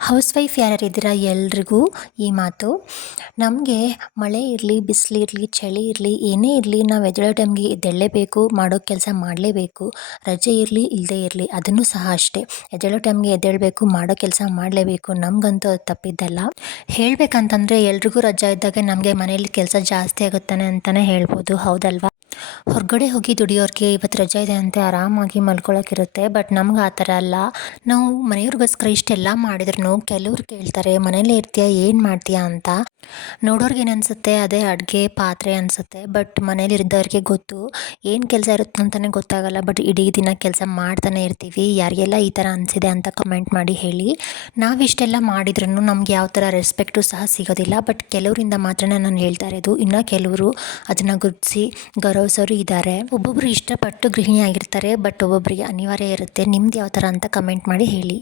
House wife ಯಾರ್ಯಾರಿದ್ದೀರಾ ಎಲ್ರಿಗೂ ಈ ಮಾತು. ನಮಗೆ ಮಳೆ ಇರಲಿ, ಬಿಸಿಲಿರಲಿ, ಚಳಿ ಇರಲಿ, ಏನೇ ಇರಲಿ, ನಾವು ಎದ್ದೇಳೋ ಟೈಮ್ಗೆ ಎದ್ದೇಳಲೇಬೇಕು, ಮಾಡೋ ಕೆಲಸ ಮಾಡಲೇಬೇಕು. ರಜೆ ಇರಲಿ ಇಲ್ಲದೇ ಇರಲಿ ಅದನ್ನು ಸಹ ಅಷ್ಟೇ. ಎದ್ದೇಳೋ ಟೈಮ್ಗೆ ಎದ್ದೇಳಬೇಕು, ಮಾಡೋ ಕೆಲಸ ಮಾಡಲೇಬೇಕು. ನಮಗಂತೂ ಅದು ತಪ್ಪಿದ್ದಲ್ಲ. ಹೇಳಬೇಕಂತಂದರೆ ಎಲ್ರಿಗೂ ರಜೆ ಇದ್ದಾಗ ನಮಗೆ ಮನೇಲಿ ಕೆಲಸ ಜಾಸ್ತಿ ಆಗುತ್ತಾನೆ ಅಂತಲೇ ಹೇಳ್ಬೋದು, ಹೌದಲ್ವಾ? ಹೊರಗಡೆ ಹೋಗಿ ದುಡಿಯೋರಿಗೆ ಇವತ್ತು ರಜೆ ಇದೆ ಅಂತ ಆರಾಮಾಗಿ ಮಲ್ಕೊಳ್ಳೋಕ್ಕಿರುತ್ತೆ. ಬಟ್ ನಮ್ಗೆ ಆ ಥರ ಅಲ್ಲ. ನಾವು ಮನೆಯವ್ರಿಗೋಸ್ಕರ ಇಷ್ಟೆಲ್ಲ ಮಾಡಿದ್ರು ಕೆಲವ್ರು ಕೇಳ್ತಾರೆ, ಮನೇಲೇ ಇರ್ತೀಯ, ಏನು ಮಾಡ್ತೀಯಾ ಅಂತ. ನೋಡೋರ್ಗೆ ಏನು ಅನಿಸುತ್ತೆ, ಅದೇ ಅಡುಗೆ ಪಾತ್ರೆ ಅನಿಸುತ್ತೆ. ಬಟ್ ಮನೇಲಿ ಇದ್ದವ್ರಿಗೆ ಗೊತ್ತು ಏನು ಕೆಲಸ ಇರುತ್ತೆ ಅಂತಲೇ ಗೊತ್ತಾಗಲ್ಲ. ಬಟ್ ಇಡೀ ದಿನ ಕೆಲಸ ಮಾಡ್ತಾನೆ ಇರ್ತೀವಿ. ಯಾರಿಗೆಲ್ಲ ಈ ಥರ ಅನಿಸಿದೆ ಅಂತ ಕಮೆಂಟ್ ಮಾಡಿ ಹೇಳಿ. ನಾವಿಷ್ಟೆಲ್ಲ ಮಾಡಿದ್ರೂ ನಮ್ಗೆ ಯಾವ ಥರ ರೆಸ್ಪೆಕ್ಟು ಸಹ ಸಿಗೋದಿಲ್ಲ. ಬಟ್ ಕೆಲವರಿಂದ ಮಾತ್ರ ನಾನು ಹೇಳ್ತಾ ಇರೋದು. ಇನ್ನು ಕೆಲವರು ಅದನ್ನು ಗುರುತಿಸಿ ಗೌರವಿಸೋರು ಇದ್ದಾರೆ. ಒಬ್ಬೊಬ್ಬರು ಇಷ್ಟಪಟ್ಟು ಗೃಹಿಣಿ ಆಗಿರ್ತಾರೆ, ಬಟ್ ಒಬ್ಬೊಬ್ಬರಿಗೆ ಅನಿವಾರ್ಯ ಇರುತ್ತೆ. ನಿಮ್ದು ಯಾವ ಥರ ಅಂತ ಕಮೆಂಟ್ ಮಾಡಿ ಹೇಳಿ.